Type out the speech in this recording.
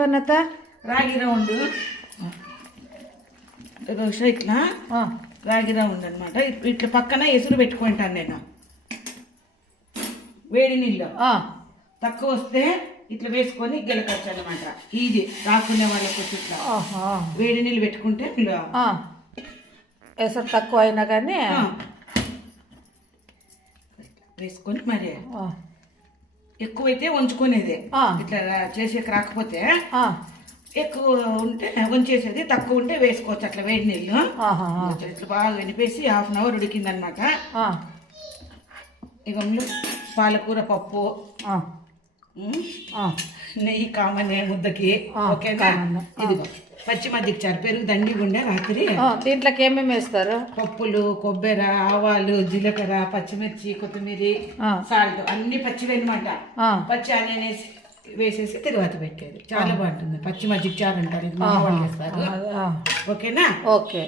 Tiffin అత్త రాగి round ఇట్లా రాగి రౌండ్ అనమాట. ఇట్లా పక్కన ఎసురు పెట్టుకుంటాను నేను. వేడి నీళ్ళు తక్కువ వస్తే ఇట్లా వేసుకొని గెలకొచ్చు అనమాట. ఈజీ రాసుకునే వాళ్ళకి ఇట్లా వేడి నీళ్ళు పెట్టుకుంటే ఎసరు తక్కువ అయినా కానీ వేసుకొని మరి ఎక్కువైతే ఉంచుకునేది. ఇట్లా చేసేకి రాకపోతే ఎక్కువ ఉంటే ఉంచేసేది, తక్కువ ఉంటే వేసుకోవచ్చు అట్లా వేడి నీళ్ళు. ఇట్లా బాగా వినిపేసి 1/2 అవర్ ఉడికిందనమాట. ఇక పాలకూర పప్పు, నెయ్యి కామన్ ముద్దకి. ఓకేనా? ఇదిగో పచ్చి మజ్జిగ చారు, పెరుగు దండి ఉండే రాత్రి. దీంట్లోకి ఏమేమి వేస్తారు? పప్పులు, కొబ్బరి, ఆవాలు, జీలకర్ర, పచ్చిమిర్చి, కొత్తిమీర, సాల్ట్ అన్ని పచ్చివి అనమాట. పచ్చి ఆనియన్ వేసేసి తిరువాత పెట్టేది. చాలా బాగుంటుంది. పచ్చి మజ్జిగ చారు అంటారు, ఇది మా వాళ్ళు వేస్తారు. ఓకేనా? ఓకే.